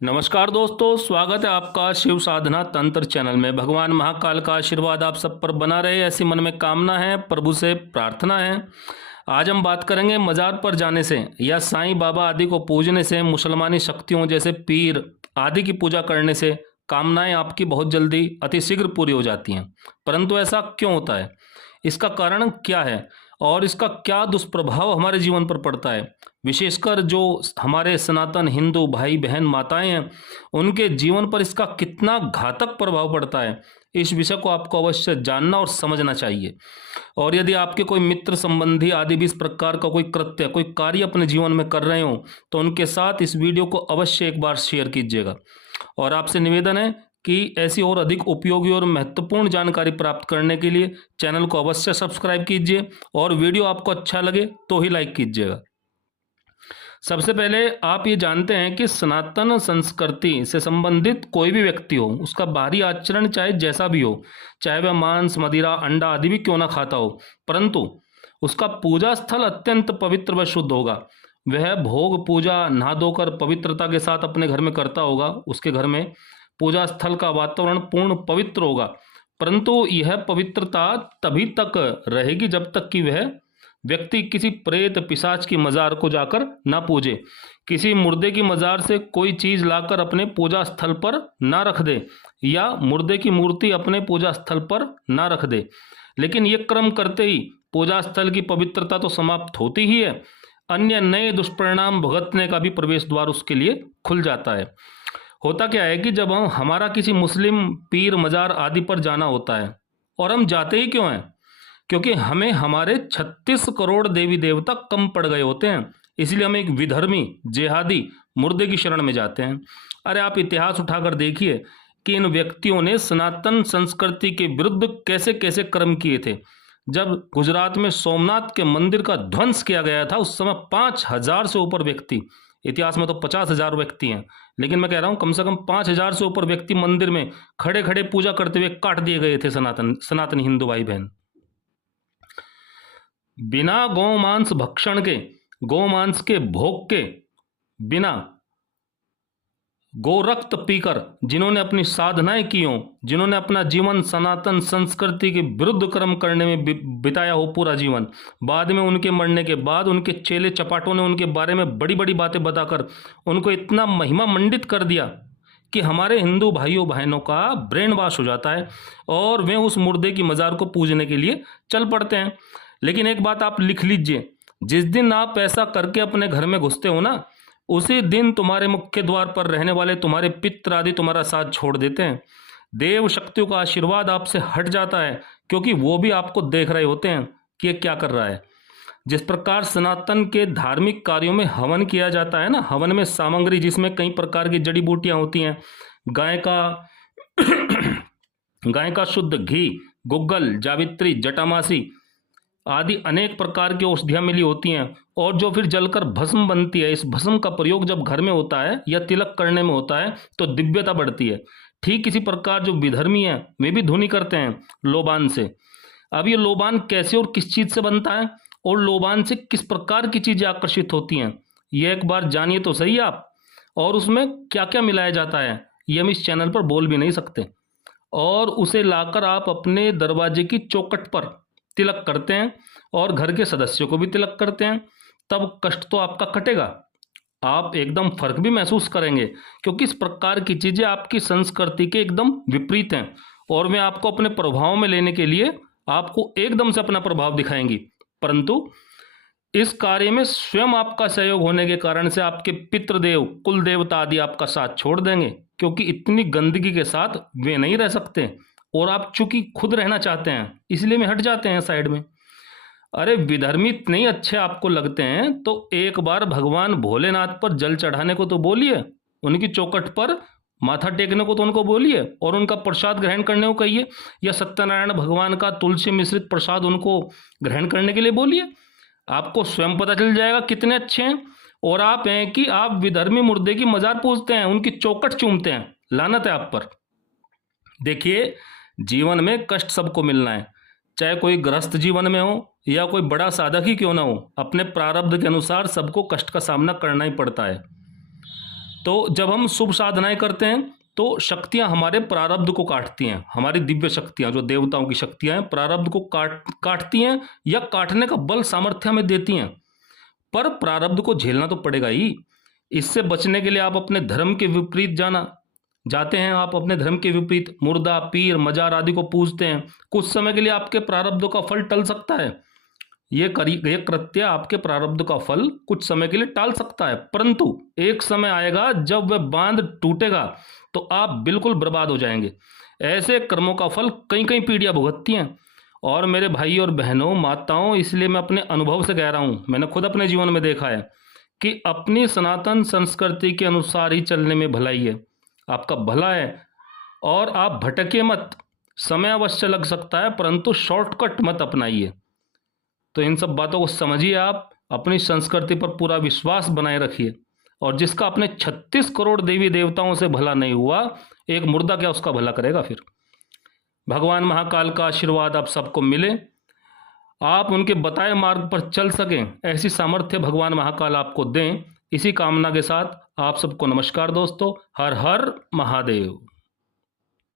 नमस्कार दोस्तों, स्वागत है आपका शिव साधना तंत्र चैनल में। भगवान महाकाल का आशीर्वाद आप सब पर बना रहे, ऐसी मन में कामना है, प्रभु से प्रार्थना है। आज हम बात करेंगे मज़ार पर जाने से या साईं बाबा आदि को पूजने से, मुसलमानी शक्तियों जैसे पीर आदि की पूजा करने से कामनाएं आपकी बहुत जल्दी अतिशीघ्र पूरी हो जाती हैं। परंतु ऐसा क्यों होता है, इसका कारण क्या है और इसका क्या दुष्प्रभाव हमारे जीवन पर पड़ता है? विशेषकर जो हमारे सनातन हिंदू भाई बहन माताएं हैं, उनके जीवन पर इसका कितना घातक प्रभाव पड़ता है, इस विषय को आपको अवश्य जानना और समझना चाहिए। और यदि आपके कोई मित्र संबंधी आदि भी इस प्रकार का कोई कृत्य, कोई कार्य अपने जीवन में कर रहे हो, तो उनके साथ इस वीडियो को अवश्य एक बार शेयर कीजिएगा। और आपसे निवेदन है कि ऐसी और अधिक उपयोगी और महत्वपूर्ण जानकारी प्राप्त करने के लिए चैनल को अवश्य सब्सक्राइब कीजिए और वीडियो आपको अच्छा लगे तो ही लाइक कीजिएगा। सबसे पहले आप ये जानते हैं कि सनातन संस्कृति से संबंधित कोई भी व्यक्ति हो, उसका बाहरी आचरण चाहे जैसा भी हो, चाहे वह मांस मदिरा अंडा आदि भी क्यों ना खाता हो, परंतु उसका पूजा स्थल अत्यंत पवित्र व शुद्ध होगा। वह भोग पूजा नहा धोकर पवित्रता के साथ अपने घर में करता होगा। उसके घर में पूजा स्थल का वातावरण पूर्ण पवित्र होगा, परंतु यह पवित्रता तभी तक रहेगी जब तक कि वह व्यक्ति किसी प्रेत पिशाच की मजार को जाकर ना पूजे, किसी मुर्दे की मजार से कोई चीज लाकर अपने पूजा स्थल पर ना रख दे या मुर्दे की मूर्ति अपने पूजा स्थल पर ना रख दे। लेकिन ये क्रम करते ही पूजा स्थल की पवित्रता तो समाप्त होती ही है, अन्य नए दुष्परिणाम भुगतने का भी प्रवेश द्वार उसके लिए खुल जाता है। होता क्या है कि जब हमारा किसी मुस्लिम पीर मजार आदि पर जाना होता है, और हम जाते ही क्यों हैं, क्योंकि हमें हमारे 36 करोड़ देवी देवता कम पड़ गए होते हैं, इसलिए हम एक विधर्मी जेहादी मुर्दे की शरण में जाते हैं। अरे आप इतिहास उठाकर देखिए कि इन व्यक्तियों ने सनातन संस्कृति के विरुद्ध कैसे कैसे कर्म किए थे। जब गुजरात में सोमनाथ के मंदिर का ध्वंस किया गया था, उस समय 5,000 से ऊपर व्यक्ति, इतिहास में तो 50,000 व्यक्ति हैं, लेकिन मैं कह रहा हूं कम से कम 5,000 से ऊपर व्यक्ति मंदिर में खड़े खड़े पूजा करते हुए काट दिए गए थे। सनातन हिंदू भाई बहन बिना गौमांस भक्षण के, गौमांस के भोग के, बिना गो रक्त पीकर जिन्होंने अपनी साधनाएं की हों, जिन्होंने अपना जीवन सनातन संस्कृति के विरुद्ध कर्म करने में बिताया हो पूरा जीवन, बाद में उनके मरने के बाद उनके चेले चपाटों ने उनके बारे में बड़ी बड़ी बातें बताकर उनको इतना महिमा मंडित कर दिया कि हमारे हिंदू भाइयों बहनों का ब्रेन वॉश हो जाता है और वे उस मुर्दे की मजार को पूजने के लिए चल पड़ते हैं। लेकिन एक बात आप लिख लीजिए, जिस दिन आप ऐसा करके अपने घर में घुसते हो ना, उसी दिन तुम्हारे मुख्य द्वार पर रहने वाले तुम्हारे पित्र आदि तुम्हारा साथ छोड़ देते हैं। देव शक्तियों का आशीर्वाद आपसे हट जाता है, क्योंकि वो भी आपको देख रहे होते हैं कि ये क्या कर रहा है। जिस प्रकार सनातन के धार्मिक कार्यों में हवन किया जाता है ना, हवन में सामग्री जिसमें कई प्रकार की जड़ी बूटियां होती हैं, गाय का गाय का शुद्ध घी, गुग्गल, जावित्री, जटामासी आदि अनेक प्रकार की औषधियाँ मिली होती हैं, और जो फिर जलकर भस्म बनती है। इस भस्म का प्रयोग जब घर में होता है या तिलक करने में होता है तो दिव्यता बढ़ती है। ठीक इसी प्रकार जो विधर्मी हैं वे भी धुनी करते हैं लोबान से। अब ये लोबान कैसे और किस चीज़ से बनता है और लोबान से किस प्रकार की चीज़ें आकर्षित होती हैं, ये एक बार जानिए तो सही आप। और उसमें क्या क्या मिलाया जाता है ये हम इस चैनल पर बोल भी नहीं सकते। और उसे लाकर आप अपने दरवाजे की चौखट पर तिलक करते हैं और घर के सदस्यों को भी तिलक करते हैं, तब कष्ट तो आपका कटेगा, आप एकदम फर्क भी महसूस करेंगे, क्योंकि इस प्रकार की चीज़ें आपकी संस्कृति के एकदम विपरीत हैं और वे आपको अपने प्रभाव में लेने के लिए आपको एकदम से अपना प्रभाव दिखाएंगी। परंतु इस कार्य में स्वयं आपका सहयोग होने के कारण से आपके पितृदेव, कुल देवता आदि आपका साथ छोड़ देंगे, क्योंकि इतनी गंदगी के साथ वे नहीं रह सकते और आप चूंकि खुद रहना चाहते हैं इसलिए में हट जाते हैं साइड में। अरे विधर्मी इतने ही अच्छे आपको लगते हैं तो एक बार भगवान भोलेनाथ पर जल चढ़ाने को तो बोलिए, उनकी चौखट पर माथा टेकने को तो उनको बोलिए और उनका प्रसाद ग्रहण करने को कहिए, या सत्यनारायण भगवान का तुलसी मिश्रित प्रसाद उनको ग्रहण करने के लिए बोलिए। आपको स्वयं पता चल जाएगा कितने अच्छे हैं। और आप हैं कि आप विधर्मी मुर्दे की मजार पूजते हैं, उनकी चौखट चूमते हैं। लानत है आप पर। देखिए, जीवन में कष्ट सबको मिलना है, चाहे कोई गृहस्थ जीवन में हो या कोई बड़ा साधक ही क्यों ना हो, अपने प्रारब्ध के अनुसार सबको कष्ट का सामना करना ही पड़ता है। तो जब हम शुभ साधनाएं करते हैं तो शक्तियां हमारे प्रारब्ध को काटती हैं। हमारी दिव्य शक्तियां, जो देवताओं की शक्तियां हैं, प्रारब्ध को काटती हैं या काटने का बल सामर्थ्य हमें देती हैं। पर प्रारब्ध को झेलना तो पड़ेगा ही। इससे बचने के लिए आप अपने धर्म के विपरीत जाते हैं। आप अपने धर्म के विपरीत मुर्दा, पीर, मजार आदि को पूजते हैं। कुछ समय के लिए आपके प्रारब्ध का फल टल सकता है। ये कृत्य आपके प्रारब्ध का फल कुछ समय के लिए टाल सकता है, परंतु एक समय आएगा जब वह बांध टूटेगा तो आप बिल्कुल बर्बाद हो जाएंगे। ऐसे कर्मों का फल कई कई पीढ़ियां भुगतती हैं। और मेरे भाई और बहनों, माताओं, इसलिए मैं अपने अनुभव से कह रहा हूं, मैंने खुद अपने जीवन में देखा है कि अपनी सनातन संस्कृति के अनुसार ही चलने में भलाई है, आपका भला है। और आप भटके मत। समय अवश्य लग सकता है, परंतु शॉर्टकट मत अपनाइए। तो इन सब बातों को समझिए। आप अपनी संस्कृति पर पूरा विश्वास बनाए रखिए। और जिसका अपने 36 करोड़ देवी देवताओं से भला नहीं हुआ, एक मुर्दा क्या उसका भला करेगा फिर। भगवान महाकाल का आशीर्वाद आप सबको मिले, आप उनके बताए मार्ग पर चल सकें, ऐसी सामर्थ्य भगवान महाकाल आपको दें। इसी कामना के साथ आप सबको नमस्कार दोस्तों। हर हर महादेव।